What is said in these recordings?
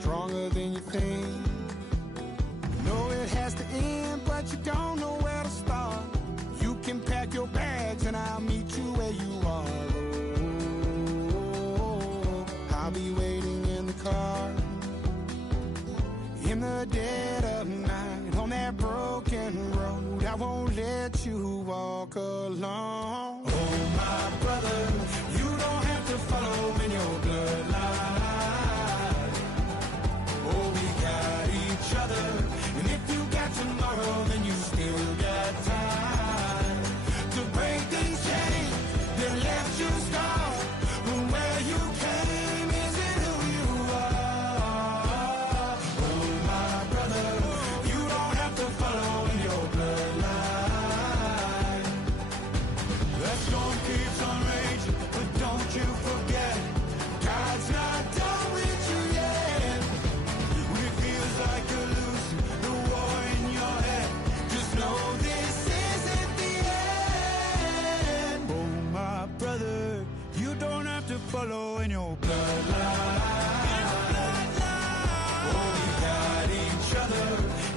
stronger than you think. You know it has to end, but you don't know where to start. You can pack your bags and I'll meet you where you are. Oh, I'll be waiting in the car in the dead of night on that broken road. I won't let you walk alone. Oh, my brother, you don't have to follow in your bloodline. Oh, we got each other, and if you got tomorrow, then you still got time to break these chains that left you scarred. But where you came isn't who you are. Oh, my brother, you don't have to follow in your bloodline. The storm keeps on raging, but don't you forget, God's not done with you yet. When it feels like you're losing the war in your head, just know this isn't the end. Oh, my brother, you don't have to follow in your bloodline. Oh, we got each other,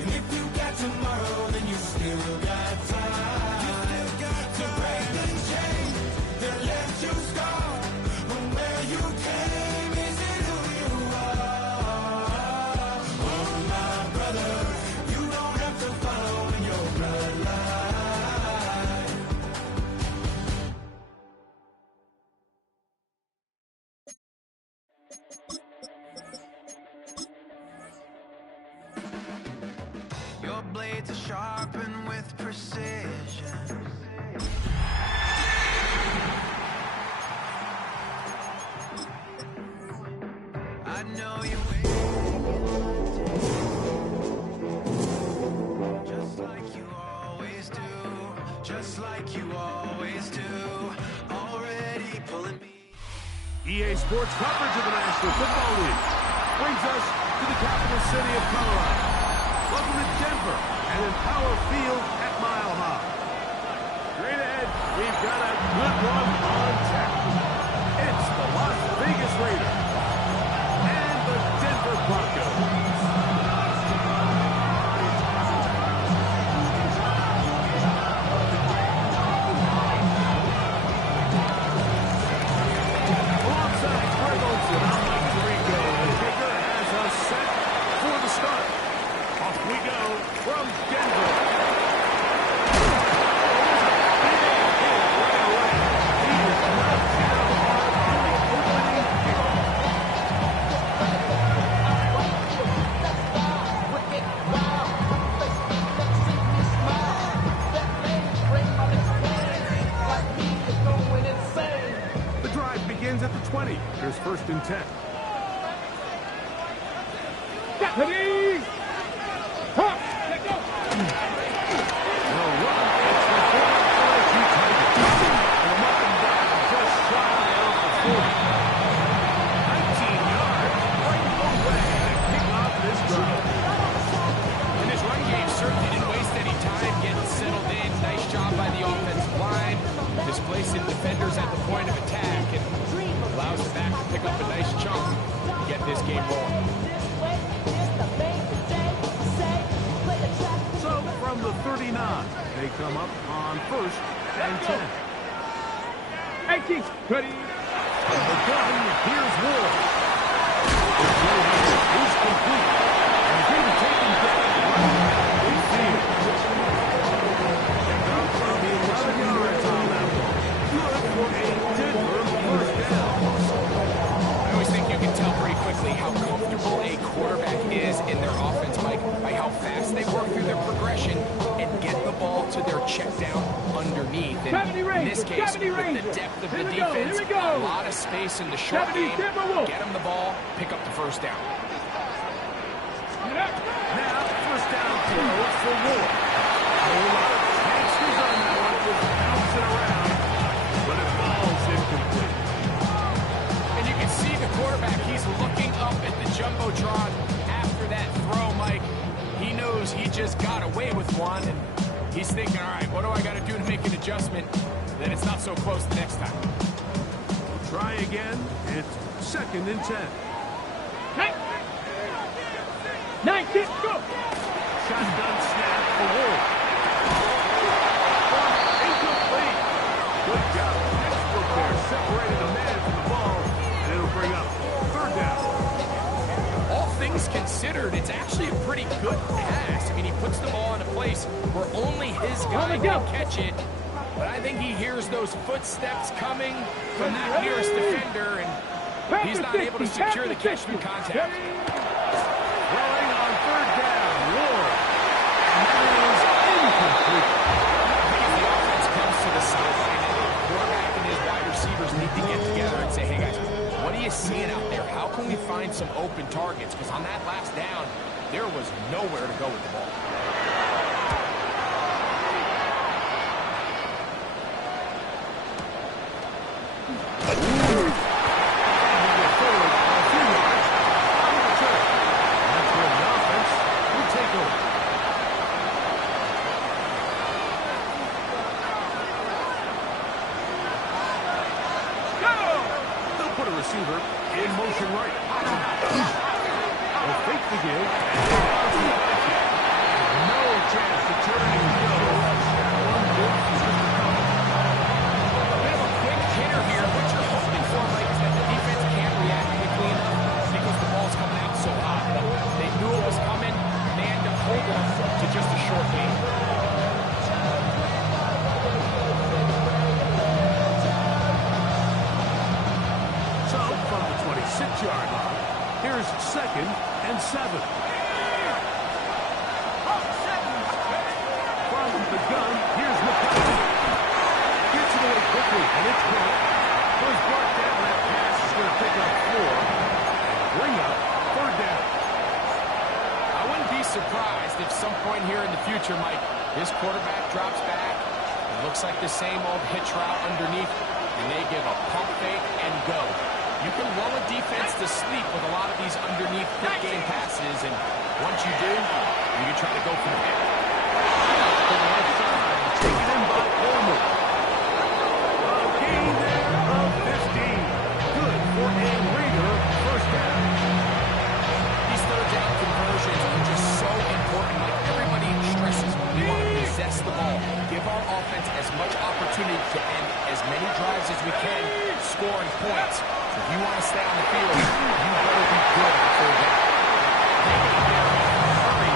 and if you got tomorrow, then you still got time. You still got to break the chains that left you scarred. But where you came isn't who you are. Oh, my brother, you don't have to follow in your bloodline. Your blades are sharpened with precision. I know you just like you always do, just like you always do. Already pulling me. EA Sports coverage of the National Football League brings us to the capital city of Colorado. Welcome to Denver and Empower Field at Mile High. Straight ahead, we've got a good one on tap. It's the Las Vegas Raiders and the Denver Broncos. Alongside Greg Olsen, I'm Mike Tirico, and the kicker has us set for the start. Off we go from Denver. The drive begins at the 20. Here's 1st and 10. Deputy! Huh. Let's go! The run is the LG Tigers. From up and down, just shy of the 40. 19 yards, right away to kick off this drive. And this run game certainly didn't waste any time getting settled in. Nice job by the offensive line, displacing defenders at the point of attack, and allows the back to pick up a nice chunk and get this game rolling. So from the 39, they come up on 1st and 10. 18, ready. From the gun, here's Ward. The play is complete. And being taken down right in field. Picked up from the 11 yards on that one. Good for a Denver 1st down. I always think you can tell pretty quickly how comfortable a quarterback is in their offense, Mike, by how fast they work through their progression and get the ball to their check down underneath. And in this case, with the depth of the defense, a lot of space in the short game, get them the ball, pick up the 1st down. Now, 1st down throw for Ward. A lot of chances on that one, just bouncing around, but it falls incomplete. And you can see the quarterback, he's looking up at the Jumbotron after that throw, Mike. He knows he just got away with one, and he's thinking, all right, what do I got to do to make an adjustment that it's not so close the next time? Try again. It's 2nd and 10. Hey. Shotgun snap for Wolf. Incomplete. Good job. Textbook there, separating the man from the ball, and it'll bring up third down. All things considered, it's actually a pretty good pass. I mean, he puts the ball in a place where only his guy can catch it. But I think he hears those footsteps coming from that nearest defender, and he's not able to secure the catch through contact. Throwing on third down, Ward. And that is incomplete. As the offense comes to the sideline, the quarterback and his wide receivers need to get together and say, hey guys, what are you seeing out there? How can we find some open targets? Because on that last down, there was nowhere to go with the ball. Receiver in motion right. Will fake the give. No chance to turn and go. We have a quick hitter here. What you're hoping for, Mike, is that the defense can't react quickly enough because the ball's coming out so hot. They knew it was coming. They end up holding to just a short game. From the 26-yard line, here's 2nd and 7. From the gun, here's McCarthy. Gets it away quickly, and it's caught. Was brought down. That pass is going to pick up 4 and bring up third down. I wouldn't be surprised if some point here in the future, Mike, this quarterback drops back. It looks like the same old hitch route underneath, and they give a pump fake and go. You can lull a defense to sleep with a lot of these underneath quick game passes, and once you do, you can try to go from there. To the left side, taken in by Coleman. A gain there of 15. Good for a Raider first down. These third down conversions are just so important. Like everybody stresses, we want to possess the ball. Give our offense as much opportunity to end as many drives as we can, scoring points. If you want to stay on the field, you better be good on third down. Hurry.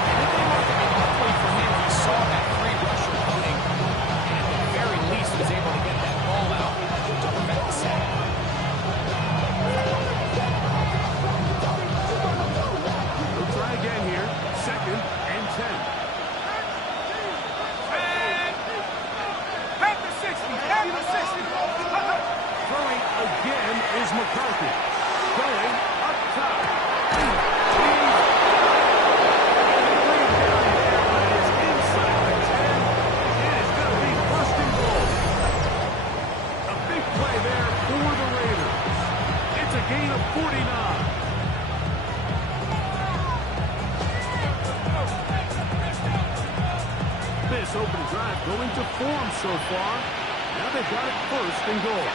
Luckily for him, he saw that free rusher coming, and at the very least was able to get that ball out to prevent the sack. We'll try again here. 2nd and 10. Throwing again is McCarthy. Going up top. Inside the 10. It is going to be first and goal. A big play there for the Raiders. It's a gain of 49. This open drive going to form so far. Now they've got it first and goal.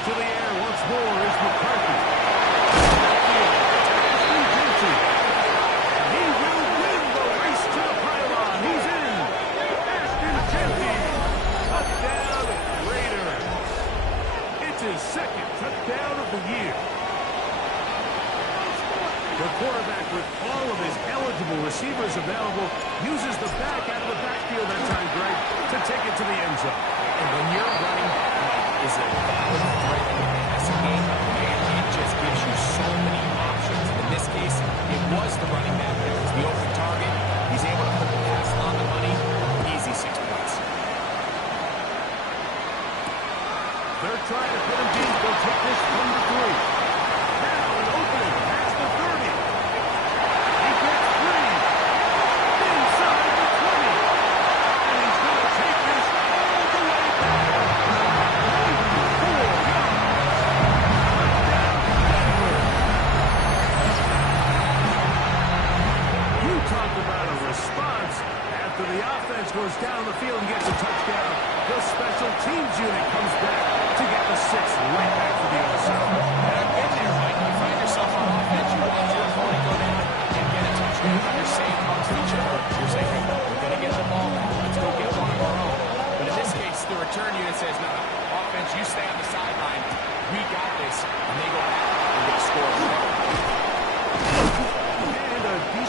To the air once more is McCarthy. And he will win the race to the pylon. He's in. Ashton Jeanty. Touchdown, Raiders. It's his 2nd touchdown of the year. The quarterback, with all of his eligible receivers available, uses the back out of the backfield that time, Greg, to take it to the end zone. And when you're running is a valid threat in the passing game, it just gives you so many options. In this case, it was the running back that was the open target. He's able to put the pass on the money. Easy 6 points. They're trying to put him deep. They'll take this from the 3. Now an opening past the 30. He gets 3. Inside the 20. And he's going to take this all the way back. 4 yards. You talk about a response. After the offense goes down the field and gets a touchdown, the special teams unit comes back to get the 6 right back for the other side. I've been there, Mike. You find yourself on offense, you want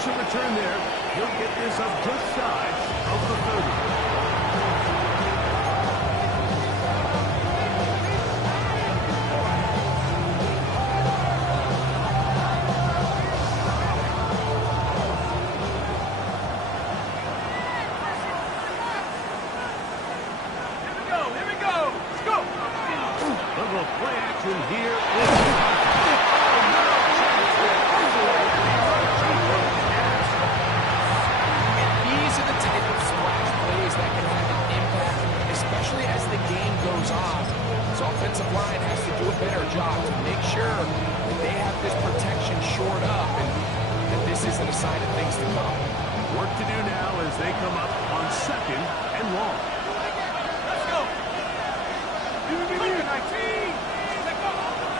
decent return there. He'll get this up just shy of the 30. Offensive line has to do a better job to make sure that they have this protection shored up and that this isn't a sign of things to come. Work to do now as they come up on 2nd and long. Let's go.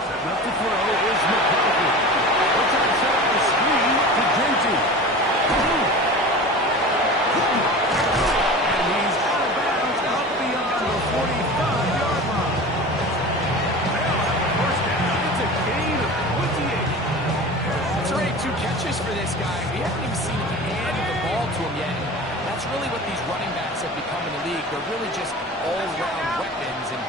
Setting up to throw is McCarthy. Looks like set up a screen to JT. And he's out of bounds up beyond the 45-yard line. It's already 2 catches for this guy. We haven't even seen him hand the ball to him yet. That's really what these running backs have become in the league. They're really just all-around weapons. And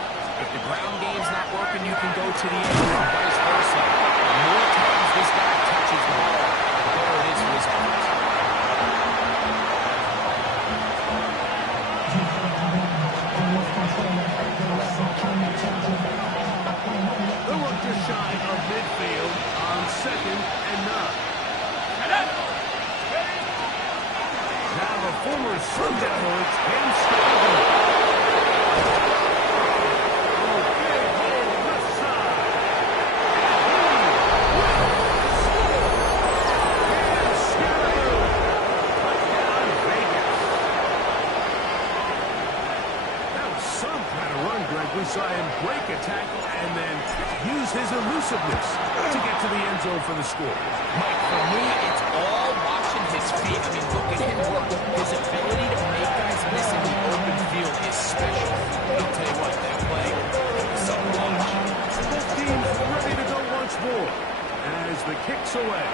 if the ground game's not working, you can go to the end and vice versa. The more times this guy touches the ball, the better it is for his offense. The look just shy of midfield on 2nd and 9. Now the former Sundowner can start. Big hole left side. And Scaraboo. Touchdown Vegas. That was some kind of run, Greg. We saw him break a tackle and then use his elusiveness to get to the end zone for the score. Mike, for me, it's all watching his feet. I mean, look at him work. His ability to make guys miss in the open field is special. I'll tell you what, that play is something to watch. Both teams ready to go once more as the kick's away.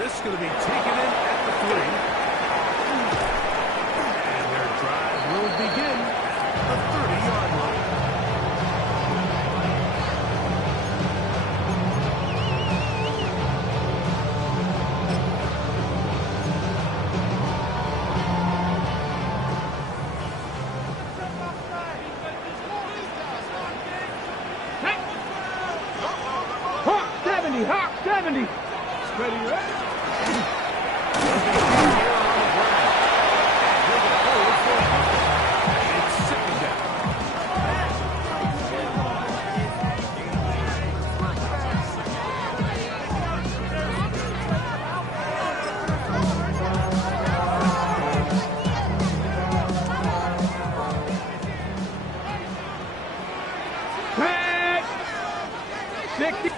This is going to be taken in at the 3. And their drive will begin at the 30-yard line. Hawk 70. Steady, right? It's 2nd down. Hey! 60.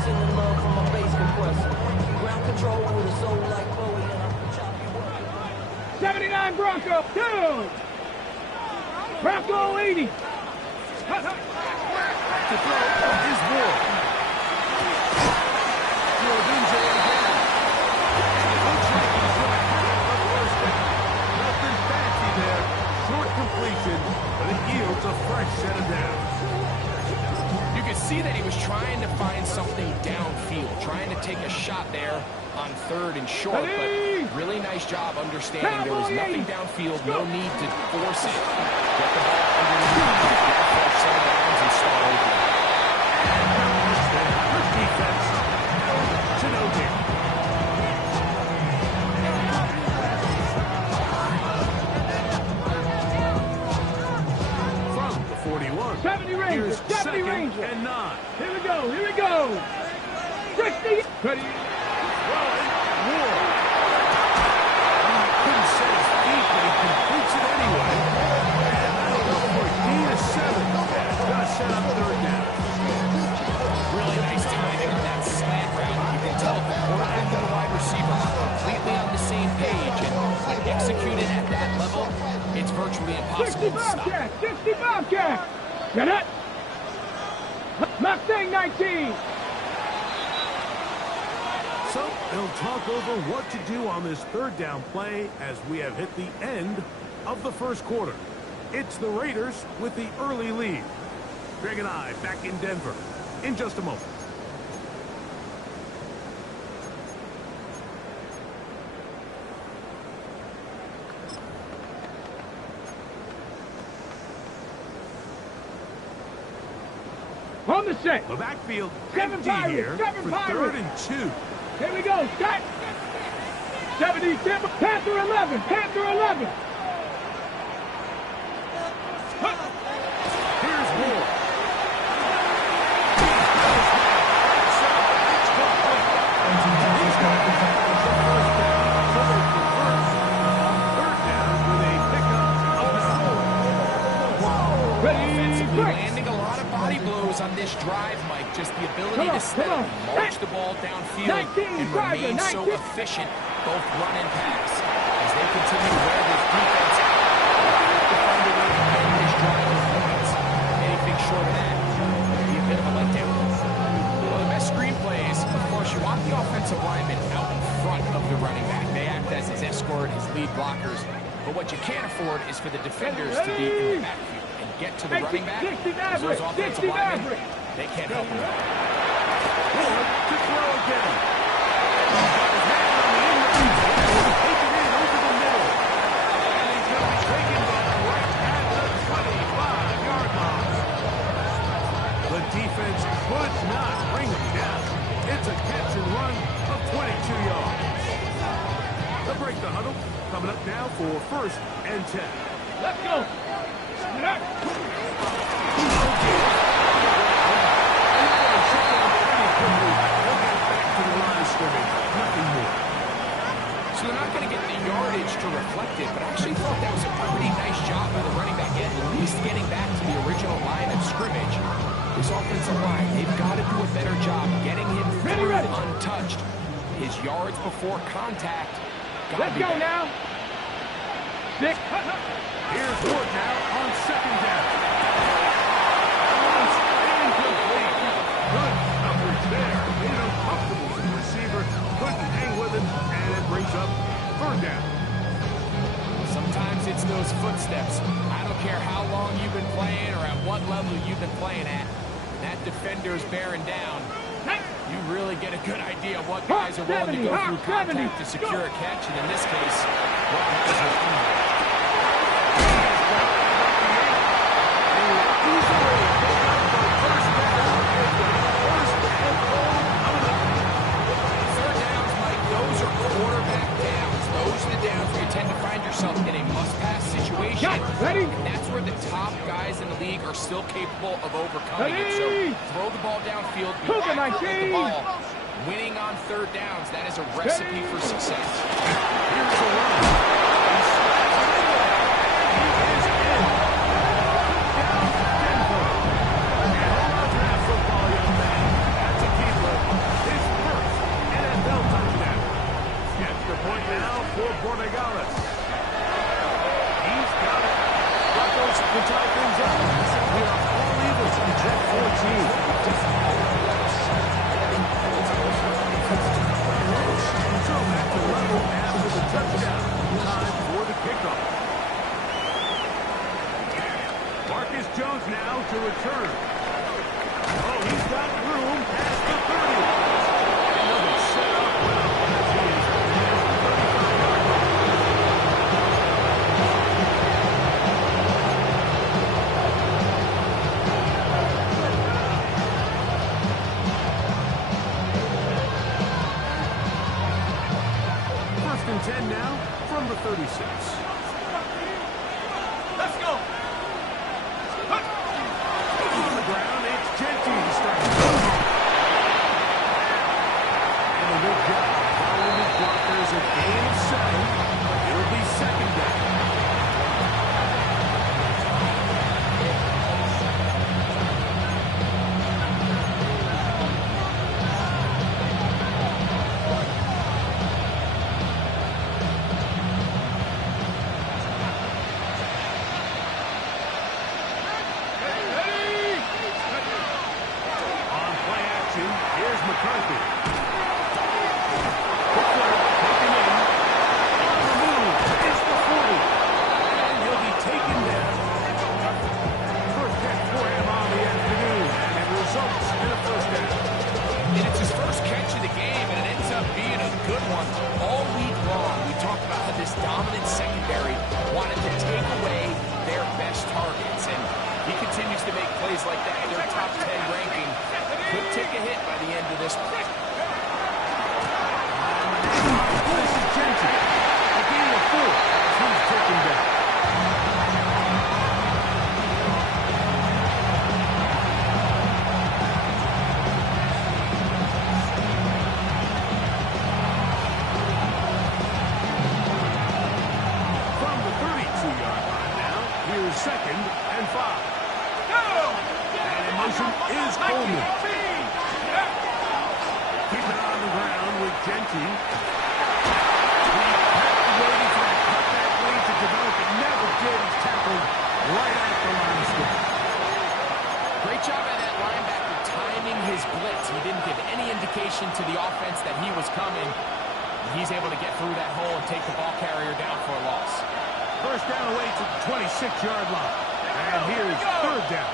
Sending love from my bass compressor. Ground control with a soul like Bowie, and I'll chop you up. 79 Bronco. 2. Bronco 80. To throw is Ward. Jordanze again. Looks like he's going to have a first down. Nothing fancy there. Short completion, but it yields a fresh set of downs. You could see that he was trying to find something downfield, trying to take a shot there on 3rd and short, but really nice job understanding there was nothing downfield, no need to force it. Get the ball underneath, get a fresh set of downs, and start over. Good defense. To no gain. From the 41. 70 Ranger. Here's 70 2nd Ranger. and 9. Here we go. Here we go. 60. Ready. Throwing. Ward. Couldn't set his feet, but he completes it anyway. And that'll go for a gain of 7. That's going to set up 3rd down. Really nice timing on that slant route. stop it. Bobcat, 60 Bobcat. Get it? Mustang 19. So they'll talk over what to do on this third down play as we have hit the end of the first quarter. It's the Raiders with the early lead. Greg and I back in Denver in just a moment. On the set. The backfield Seven empty Pirates, here seven for Pirates. 3rd and 2. Here we go. Scott. 70 Denver. Panther 11. Panther 11. Here's Ward. He's got the first down. Forward for first. On 3rd down with a pickup of 9. Ready, Offensively break. landing a lot of body blows on this drive, Mike. Just the ability to steadily march the ball downfield 19, and remain so 19. efficient, both run and pass. As they continue to wear this defense out, they have to find a way to end this drive with points. Anything short of that would be a bit of a letdown. Well, the best screenplays, of course, you want the offensive lineman out in front of the running back. They act as his escort, his lead blockers. But what you can't afford is for the defenders to be in the backfield and get to the running back. 60 Because those offensive linemen, they can't help him. Ward to throw again. He's got his hand on the end. Take it in over the middle. And he's going to be taken down right at the 25-yard line. The defense could not bring him down. It's a catch and run of 22 yards. They'll break the huddle. Coming up now for 1st and 10. Let's go. So they're not going to get the yardage to reflect it, but I actually thought that was a pretty nice job by the running back, at least getting back to the original line of scrimmage. This offensive line, they've got to do a better job getting him through untouched. His yards before contact. Let's go now. 6. Here's Ward now on 2nd down. Almost incomplete. Good coverage there. Made him comfortable with the receiver. Couldn't hang with him, and it brings up 3rd down. Sometimes it's those footsteps. I don't care how long you've been playing or at what level you've been playing at. That defender's bearing down. You really get a good idea of what guys are willing to go through contact to secure a catch, and in this case, what guys are doing. Third downs, Mike, those are quarterback downs. Those are the downs where you tend to find yourself in a must-pass situation. Ready? And that's where the top guys in the league are still capable of overcoming it. So throw the ball downfield, be accurate with the ball. Winning on 3rd downs, that is a recipe for success. Here's the run. He is in. Down Denver. And hold on to that football, young man. That's a keeper. His first NFL touchdown. Gets the point now for Borregales. He's got it. Broncos to tie things up. We are all Eagles in check 14. So back to level after the touchdown. Time for the kickoff. Marcus Jones now to return. Oh, he's got room past the 30. And they'll be set up well as he is past the 35-yard line. First and 10 now from the 36. Let's go. On the ground, it's Genty to start. And a good job following the blockers, a gain of 7. It'll be 2nd down. Here's McCarthy. Taken in. On the move. It's the 40. And he'll be taken down. First catch for him on the afternoon. And it results in a first down. And it's his first catch of the game, and it ends up being a good one. All week long, we talked about how this dominant secondary wanted to take away their best targets, and he continues to make plays like that. Their top 10 ranking could take a hit by the end of this one. This is Jensen. A gain of 4 as he's taken down. From the 32-yard line now, here's 2nd and 5. And in motion is Coleman. Keeping it on the ground with Genty. Waiting for that cutback lead to develop. It never did. He's tackled right at the line of scrimmage. Great job by that linebacker timing his blitz. He didn't give any indication to the offense that he was coming. He's able to get through that hole and take the ball carrier down for a loss. First down away to the 26-yard line. And here's 3rd down.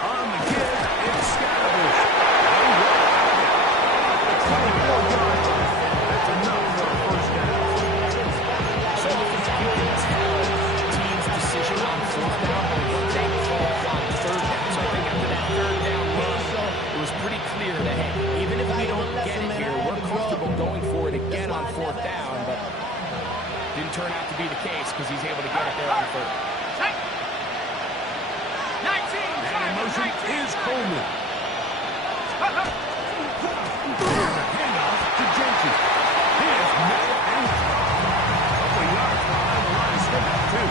On the give, it's Scatterbush. That's 24 yards. That's enough for a first down. So if you can tell the team's decision on 4th down, they fall on 3rd down. So I think after that 3rd down run, it was pretty clear that, hey, even if we don't get it here, we're comfortable going for it again on 4th down, but didn't turn out to be the case because he's able to get it there on 3rd. And in motion is Coleman. Here's a handoff to Genty. Here's Mel Anthony. Couple yards behind the line of scrimmage, too.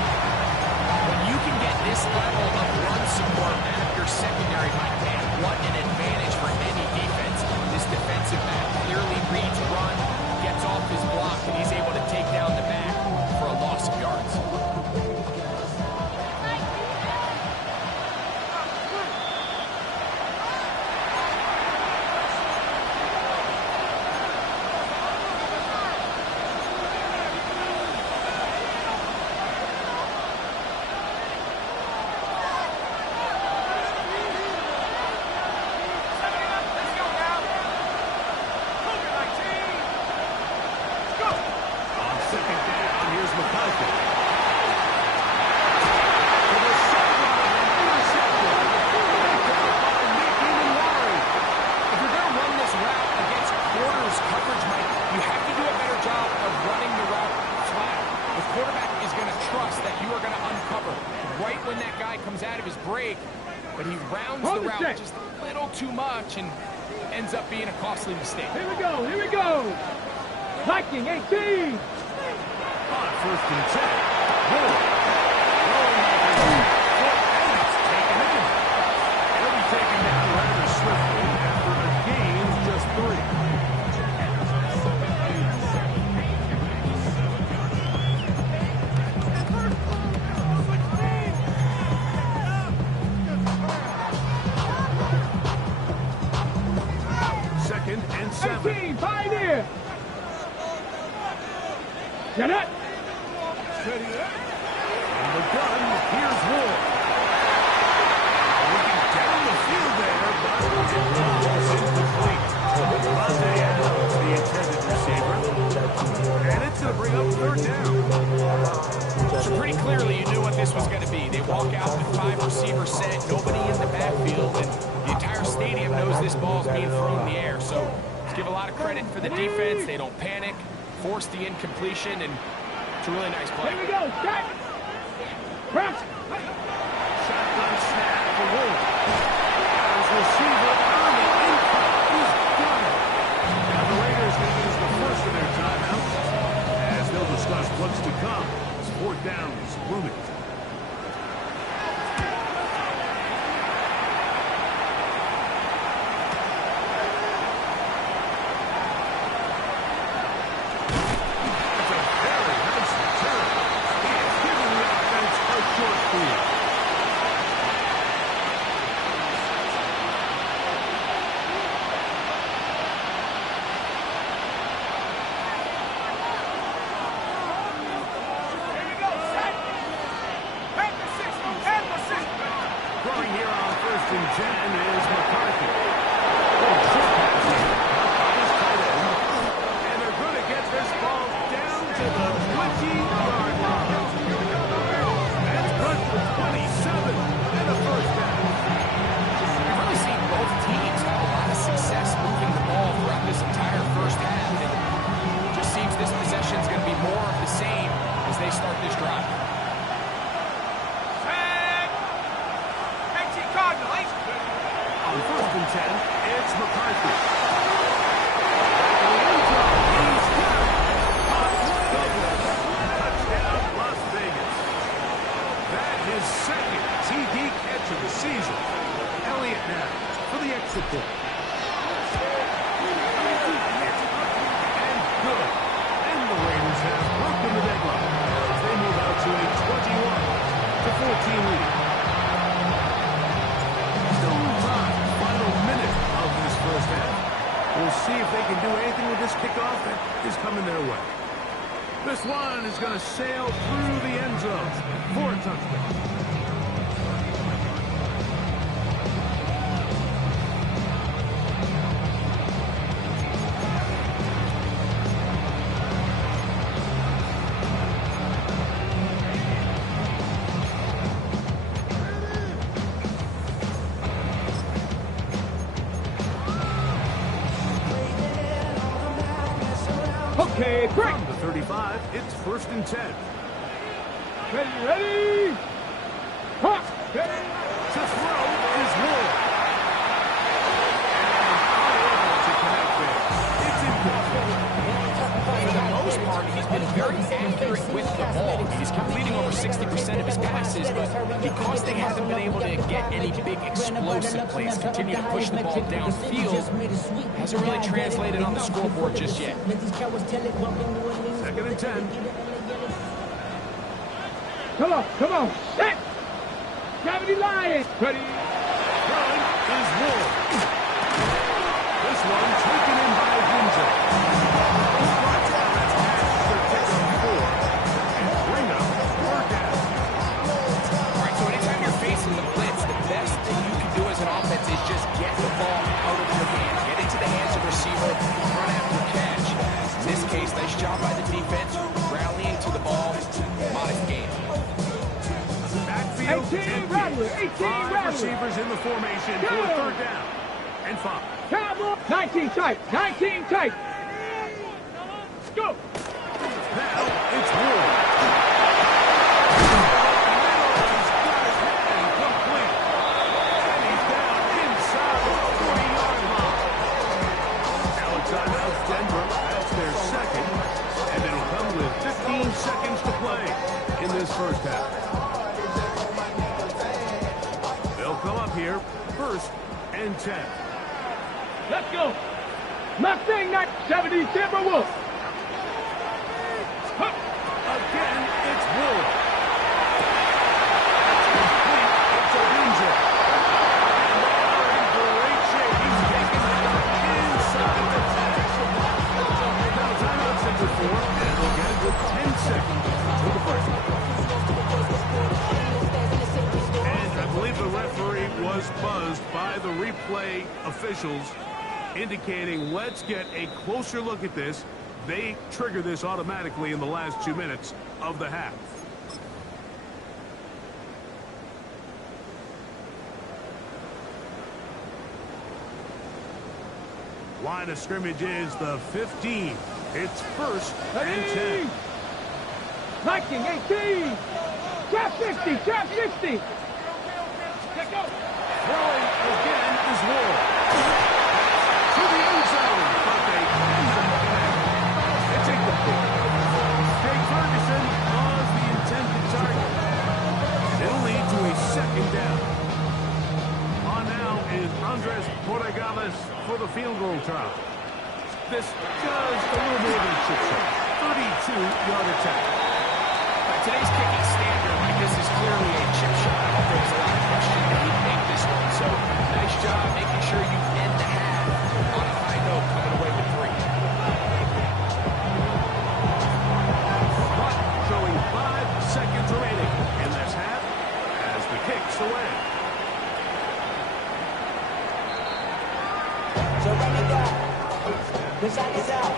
When you can get this level of run support out of your secondary, my man, what an advantage for any defense. This defensive back clearly reads run, gets off his block, and he's able to take down the back for a loss of yards. But he rounds the route just a little too much and ends up being a costly mistake. Here we go, here we go. Viking 18. On 1st and 10. Moore. And it's taken in. He'll be taken down rather swiftly after a gain of just 3. And 7. 18, Pioneer. Get it. From the gun, here's Ward. Looking down the field there, but it's incomplete. Monte Adams, the intended receiver. And it's going to bring up 3rd down. So pretty clearly you knew what this was going to be. They walk out with 5 receivers set, nobody in the backfield, and the entire stadium knows this ball's being thrown in the air. So let's give a lot of credit for the defense. They don't panic, force the incompletion, and it's a really nice play. Here we go, set. Press. Shotgun snap for Ward. As receiver early in cut, he's got it. Now the Raiders going to use the first of their timeouts as they'll discuss what's to come. 4th down is looming. That's a very nice return. He has given the offense a short Throwing here on 1st and 10 is McCarthy. Oh, short pass here. On his tight end. And they're going to get this ball down to the 20-yard line. That's good for 27 in the first half. We've really seen both teams have a lot of success moving the ball throughout this entire first half. And it just seems this possession is going to be more of the same as they start this drive. On 1st and 10, it's McCarthy. Back in the end zone, he's got it. Douglas. Touchdown, Las Vegas. That his second TD catch of the season. Elliott now for the extra point. And good. And the Raiders have broken the deadlock as they move out to a 21-14 lead. First half. We'll see if they can do anything with this kickoff that is coming their way. This one is going to sail through the end zone for a touchdown. Okay, break. From the 35, it's 1st and 10. Ready? Huh. To throw is Ward. And unable to connect there. It's incomplete. For the most part, he's been very accurate with the ball. He's completing over 60% of his passes, but because they haven't been able to get any big explosive plays, continue to push the ball downfield, hasn't really translated on the scoreboard just yet. 2nd and 10. Come on. Set. Gravity Lions. Ready. Throwing is Ward. This one taken in by Windsor. An offense is just get the ball out of your hand, get into the hands of the receiver, run after catch. In this case, nice job by the defense, rallying to the ball, modest gain. Backfield 18 Rattler, 18 5 Rattler. receivers in the formation for a 3rd down and 5. Cowboy. 19 tight, 19 tight. Let's go. Now it's Ward. Denver, that's their second, and it'll come with 15 seconds to play in this first half. They'll come up here, 1st and 10. Let's go. Mustang 70 Timberwolves. Huh. Again, it's Ward. That's complete. It's a Windsor. And they are in great shape. He's taking it inside the 10. Now timeout set for 4, and they'll get it with 10 seconds to the break. And I believe the referee was buzzed by the replay officials, indicating let's get a closer look at this. They trigger this automatically in the last 2 minutes of the half. Line of scrimmage is the 15. It's 1st and 10. Viking 18. Trap 60, trap 60. Let's go. Throwing again is Ward. To the end zone, but they cannot connect. It's incomplete. Jake Ferguson was the intended target. It'll lead to a 2nd down. On now is Andres Borregales for the field goal try. This just a little more than a chip shot. 32-yard attack. By today's kicking standard, like this is clearly a chip shot. I hope there's a lot of question that he make this one. So nice job making sure you end the half on a high note, coming away with 3. Clock showing 5 seconds remaining in this half as the kick's away. So run it down. The sun is out.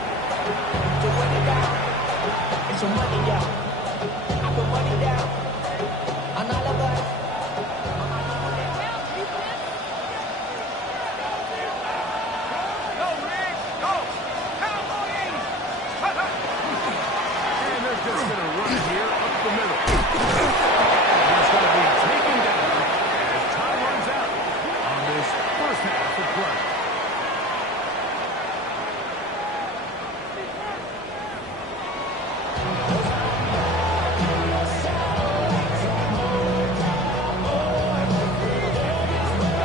So run it down. It's some money down. I put money down on all of us. Go, Riggs! Go! Cowboys! And they're just going to run it here up the middle. It's going to be taken down as time runs out on this first half of play.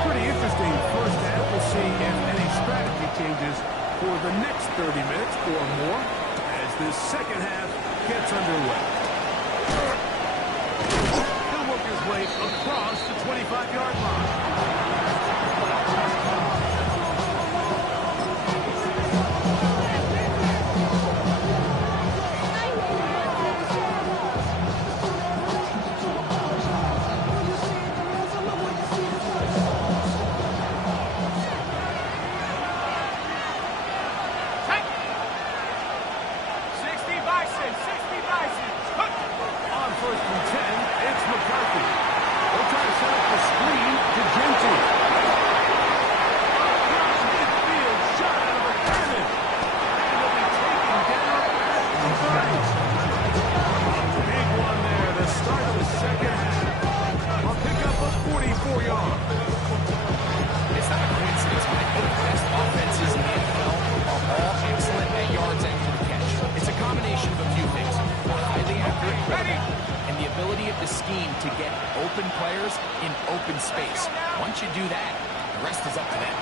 Pretty interesting first half. We'll see if any strategy changes for the next 30 minutes or more as this second half gets underway. He'll work his way across the 25-yard line. On first and 10, it's McCarthy. They'll try to set up the screen to Genty. Across midfield, shot out of a cannon. And they'll be taken down at the 30. A big one there, the start of the second half. A pickup of 44 yards. It's not a coincidence, Mike. The best offenses in the NFL are all excellent at yards after the catch. It's a combination of a few things. A highly accurate quarterback and the ability of the scheme to get open players in open space. Once you do that, the rest is up to them.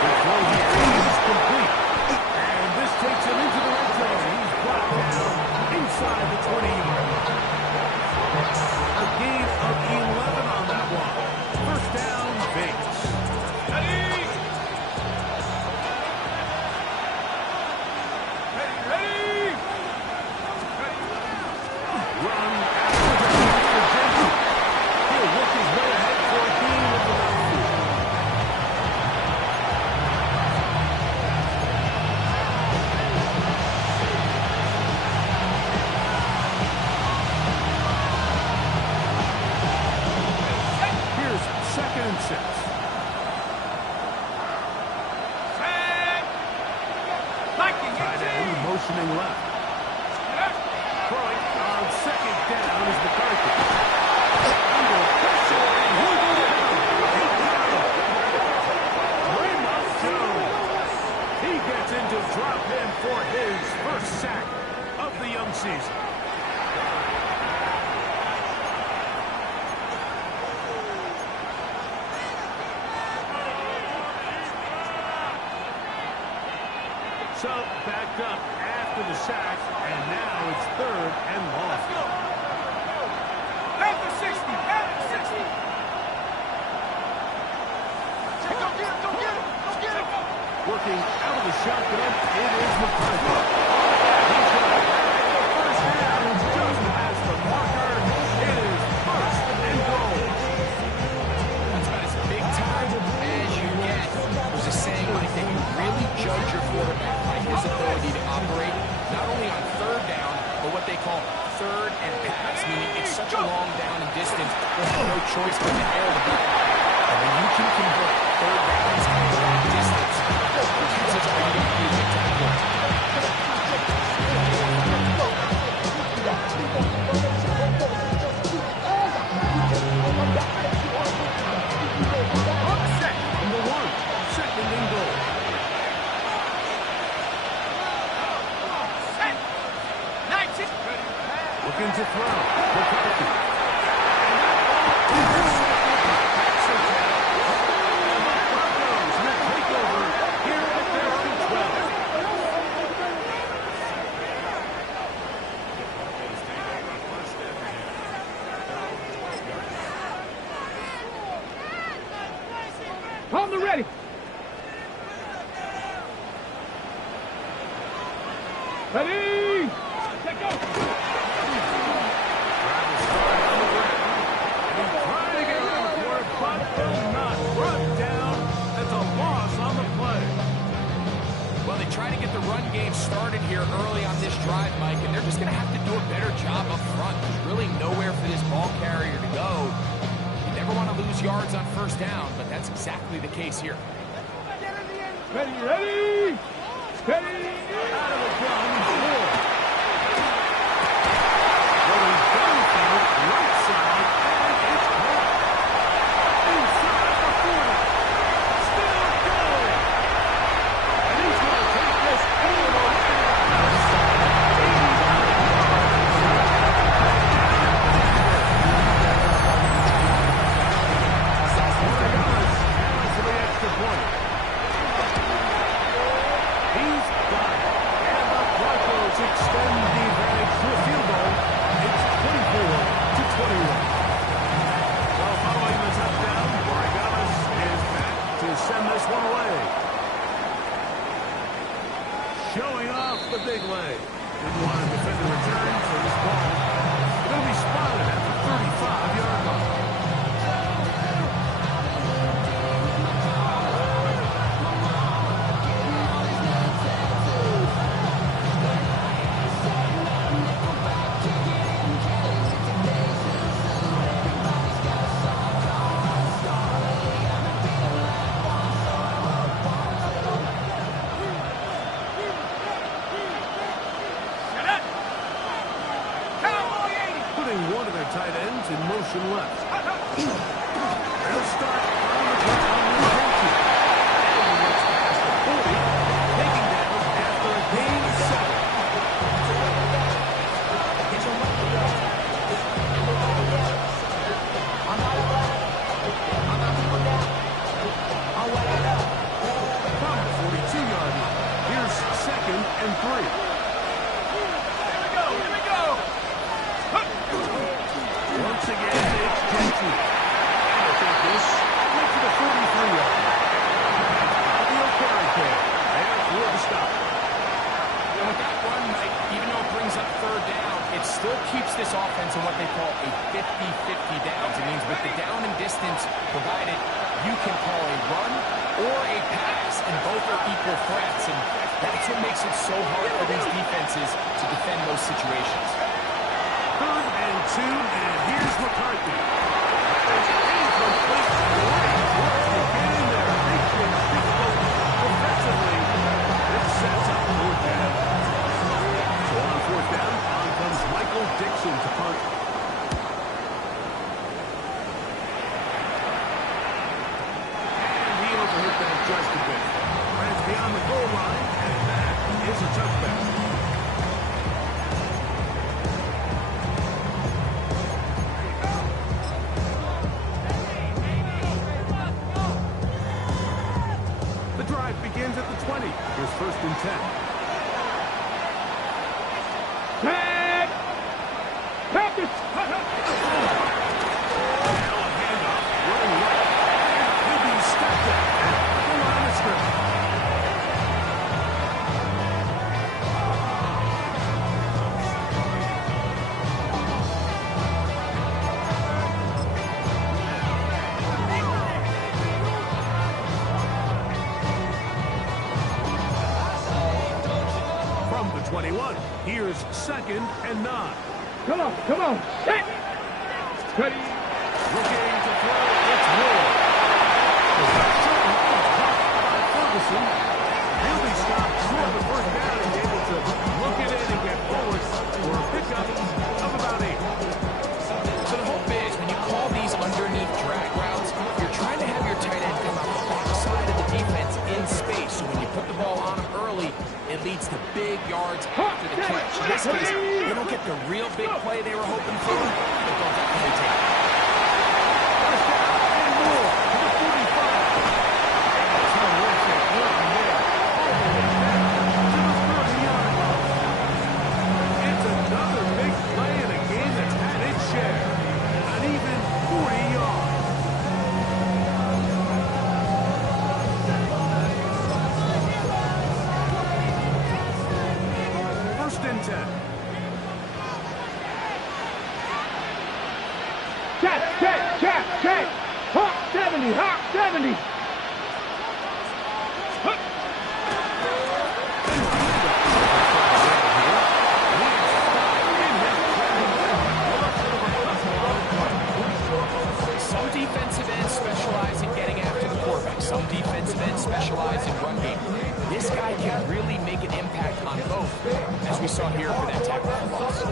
The throw here is complete. And this takes him into the red zone. He's brought down inside the 20-yard line. A gain of 11 on that one. First down, Vegas. Ready! Run after Genty. He'll work his way ahead for a gain of the backfield. Here's second and 6. Tight end motioning left. Throwing on second down is McCarthy. Under pressure, and he'll go down. He's down. Raymond Jones. He gets into drop in for his first sack of the young season. So, backed up after the sack, and now it's third and long. Panther 60, Panther 60. Go get him, go get him, go get him. Working out of the shotgun, it is McCarthy. He's got it. First down, just past the marker. It is first and goal. That's about as big time as you get. There's a saying, Mike, that you really judge your quarterback by his ability to operate not only on third down, but what they call third and pass, meaning it's such a long down and distance, there's no choice but to air the ball. And when you can convert third downs and long distance, chances are you're going to be a big time player. Number 1, second and goal. Looking to throw. McCarthy. Broncos will take over here at their own 12. On the ready. Ready. Take go. Trying to get around the corner, but will not. Brought down job up front. There's really nowhere for this ball carrier to go. You never want to lose yards on first down, but that's exactly the case here. Ready, ready! Steady! Out of the gun, 4. Going downfield, right side, and it's caught. Inside the 40. Still going. And he's going to take this all the way outside. 89 yards. Challenge for the extra point. He's got it. And the Broncos extend the advantage to a field goal. It's 24-21. Well, following the touchdown, Borregales is back to send this one away. Showing off the big leg. Didn't want to defend the return, so this ball will be spotted at the 35-yard line. One of their tight ends in motion left. They'll start on the ground with Henke. And he gets past the 40, taking down after a gain of 7. From the 42-yard line, here's 2nd and 3. Once again, it's Henke. And I think this went to the 43-yard line. Field carry there. There for the stop. And with that run, Mike, even though it brings up third down, it still keeps this offense in what they call a 50-50 downs. It means with the down and distance provided, you can call a run or a pass, and both are equal threats. And that's what makes it so hard for these defenses to defend those situations. 3rd and 2, and here's McCarthy. There's incomplete. Great work to get in there. Big thing, big boat. Defensively, it sets up 4th down. So on 4th down, on comes Michael Dixon to punt. And he overhit that just a bit. Runs beyond the goal line, and that is a touchback. Begins at the 20. Here's 1st and 10. Tag! Packers! Now a handoff, running right, and he'll be stepped at the line of scrimmage. From the 21, here's 2nd and 9. Come on, come on. Set. Ready. Looking to throw, it's Ward. The short is caught by Ferguson. He'll be stopped short of the 1st down and able to look it in and get forward for a pickup of about 8. So the hope is when you call these underneath drag routes, you're trying to have your tight end come out the backside of the defense in space. So when you put the ball on him early, it leads to big yards after the catch. In this case, they don't get the real big play they were hoping for, but they'll definitely take it. 1st down and more to the 45. And terrific work there. All the way back to the 30-yard line. It's another big play in a game that's had its share. An even 40 yards. And 10. Check. Hawk 70, Hawk 70. defensive ends specialize in getting after the quarterback. Some defensive ends specialize in run game. This guy can really make an impact on both, as we saw here for that tackle for loss.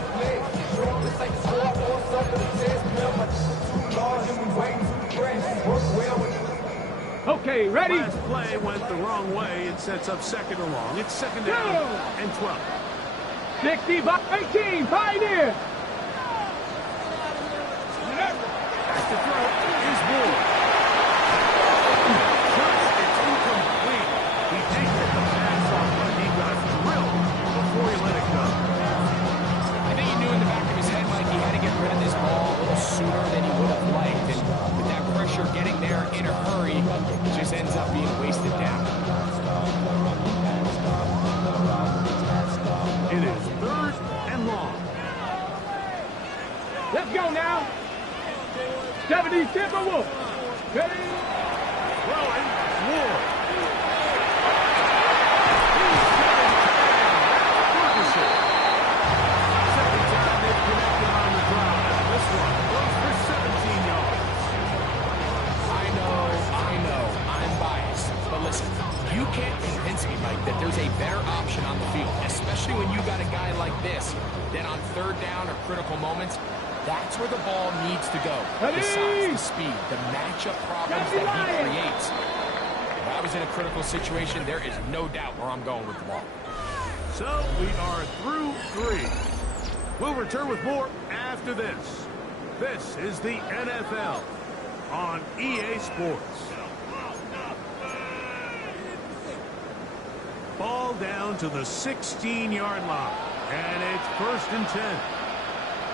Okay, ready? Last play went the wrong way. It sets up second and long. It's second down and 12. 60 by 18, Pioneer. Back to throw is Ward. First, it's incomplete. He did get the pass off, but he got drilled before he let it go. I think he knew in the back of his head, Mike, he had to get rid of this ball a little sooner than he would have liked. And with that pressure getting there in a hurry, it just ends up being wasted down. It is third and long. Let's go now. 70 Timberwolves. Ready? Throwing, Ward. Ferguson. Second time they've connected on the drive. This one goes for 17 yards. I know, I'm biased. But listen, you can't convince me, Mike, that there's a better option on the field, especially when you got a guy like this, that on third down or critical moments, that's where the ball needs to go. The size, the speed, the matchup problems that he creates. If I was in a critical situation, there is no doubt where I'm going with the ball. So we are through 3. We'll return with more after this. This is the NFL on EA Sports. Ball down to the 16-yard line, and it's first and 10.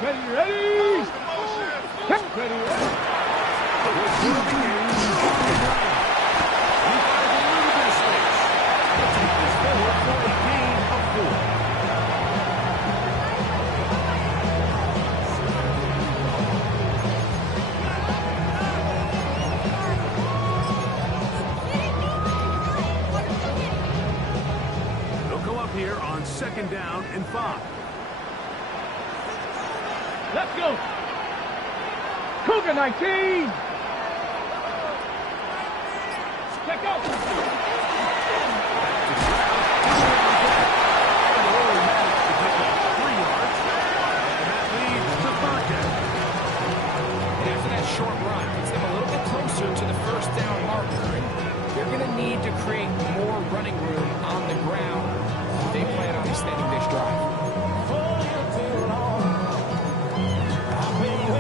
Ready, ready. Ready, They'll go up here on second down and 5. Let's go. Cougar 19. Check out. After that short run, it's them a little bit closer to the first down marker. They're going to need to create more running room on the ground if they plan on extending this drive.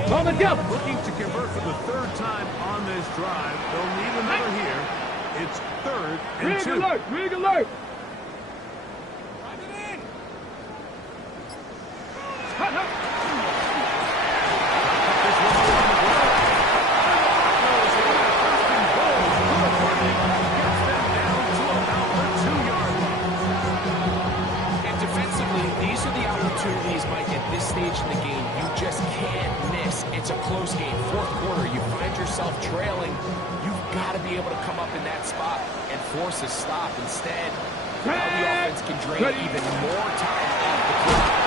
On the jump. Looking to convert for the third time on this drive. They'll need another here. It's third and Rig 2. alert, rig alert. Hut, hut. And defensively, these are the opportunities, Mike, at this stage in the game. You just can't miss. It's a close game. Fourth quarter, you find yourself trailing. You've got to be able to come up in that spot and force a stop. Instead, now the offense can drain even more time off the clock.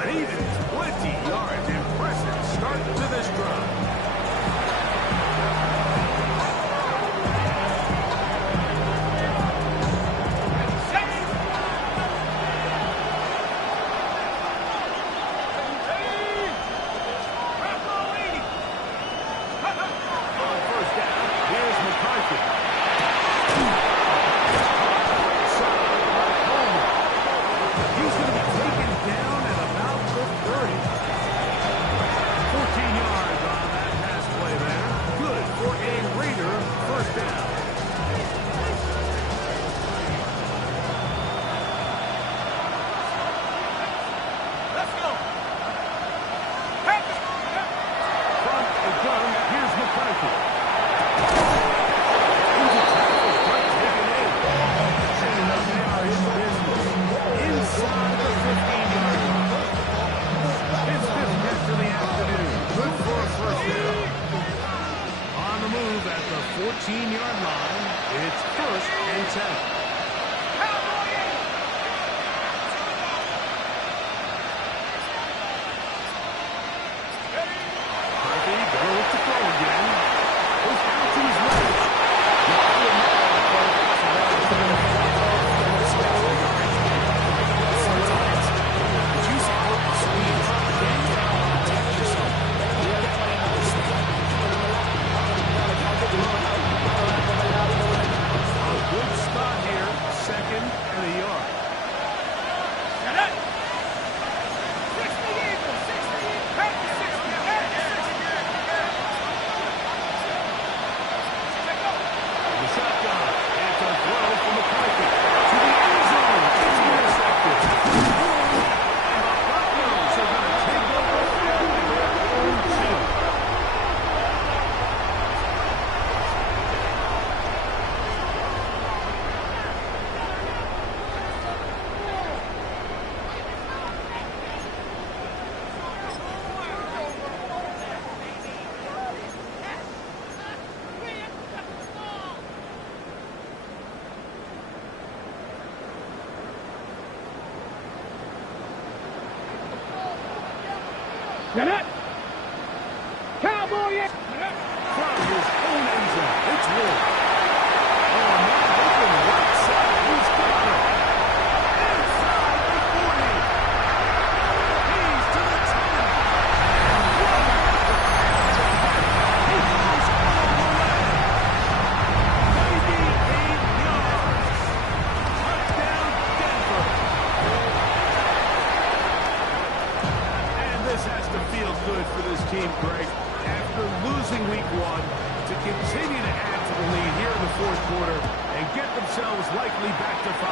An even 20 yards. Impressive start to Get it. Cowboy. From his own end zone, it's Wood. Oh, now open right side. He's got it. Inside the 40. He's to the 10. And one. He goes all the way. 98 yards. Touchdown, Denver. And this has to feel good for this team, Greg. After losing week 1, to continue to add to the lead here in the fourth quarter and get themselves likely back to 500.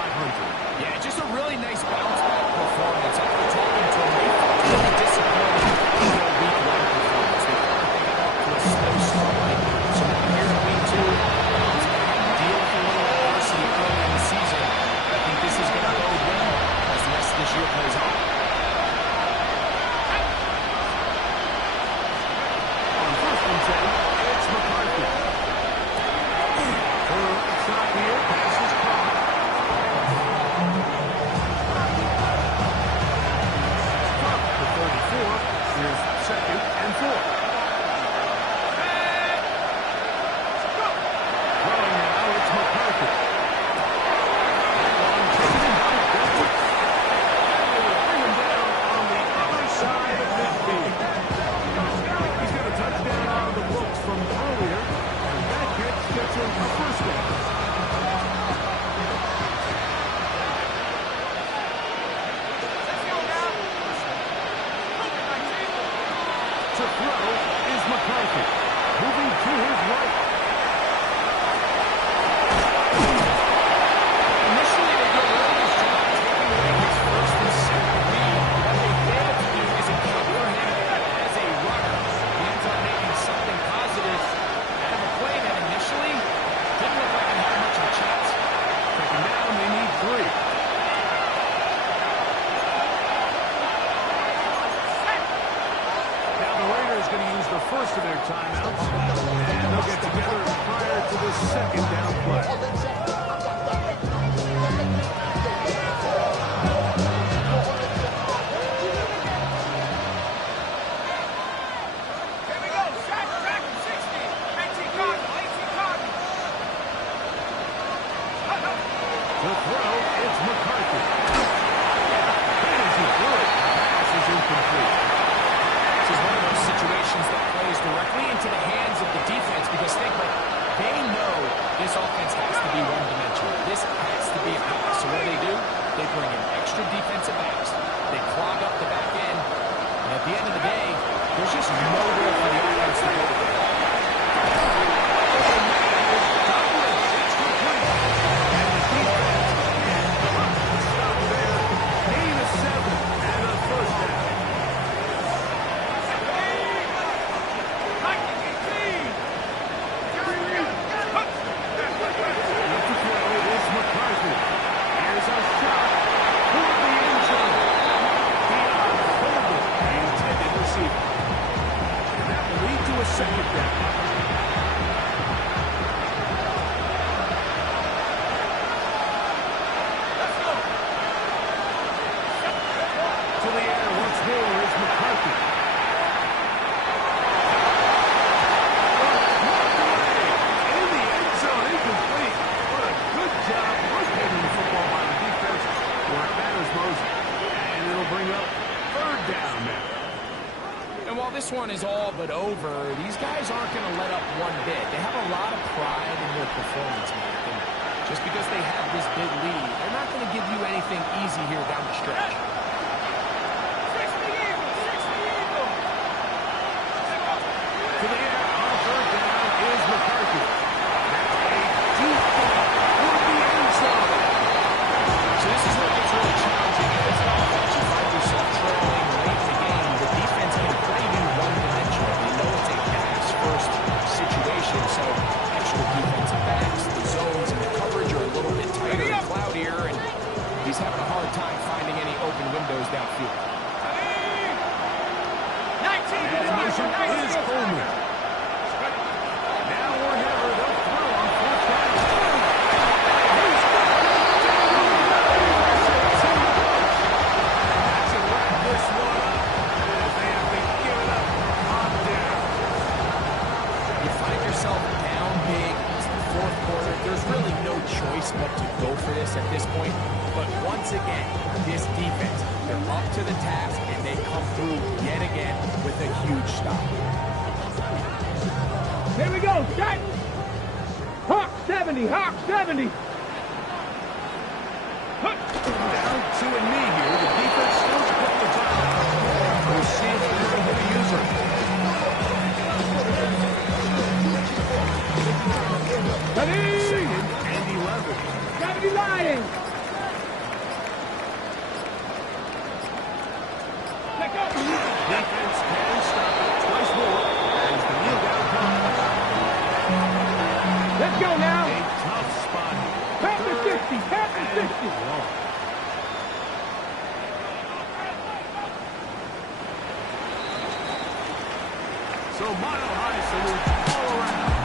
Yeah, just a really nice bounce-back performance. After talking to them, they felt really disappointed in their week 1 performance. They felt like they got off to a slow start. So now here in week 2, it's going to have to deal with a little adversity early in the season. I think this is going to bode well as the rest of this year plays on. It's McCarthy. Shot here, pass is caught. Up to 34. Here's 2nd and 4. Throwing now, it's McCarthy. They will bring him down on the other side of midfield. He's got a touchdown out of the books from earlier, and that catch gets him a first down. To throw is McCarthy, moving to his right. Initially, they do a really nice job taking away his first and second lead. What they failed to do is account for him as a runner. He ends up making something positive out of a play that initially didn't look like it had much of a chance. Second down, they need 3. Now the Raiders going to use the first of their timeouts, and they'll get together prior to the second down play. Here we go. Track 60. 18 Cardinal. 18 Cardinal. To throw, it's McCarthy. As he threw it, the pass is incomplete. This is one of those situations that plays directly into the hands of the defense because think about it. They know this offense has to be one-dimensional. This has to be a pass. So what do? They bring in extra defensive backs. They clog up the back end. And at the end of the day, there's just nowhere for the offense to go with it. Second down. To the air once more is McCarthy. In the end zone, incomplete. What a good job rotating the football by the defense where it matters most. And it'll bring up 3rd down now. And while this one is all but over, these guys aren't going to let up one bit. They have a lot of pride in their performance, Mike. And just because they have this big lead, they're not going to give you anything easy here down the stretch. To the air on 3rd down is McCarthy. That's a deep ball toward the end zone. So this is where it gets really challenging. As an offense, you find yourself trailing late in the game. The defense can play you one-dimensional. They know it's a pass-first situation, so extra defensive backs, the zones and the coverage are a little bit tighter and cloudier, and he's having a hard time finding any open windows downfield. And is Coleman. Now or never, they'll throw on 4th down. That's a wrap this one up as they have to give for this at this point. But once again, this defense, they're up to the task, and they come through yet again with a huge stop. Here we go, shot! Hawk 70, Hawk 70! Down to a knee here. The defense still putting the time out. We'll see if they're able to use her. Second and 11. 70 Lions! Check up! Defense can stop it twice more as the kneel down comes. Let's go now! A tough spot here. Pass the 60, pass the 60! So mile high salutes all around.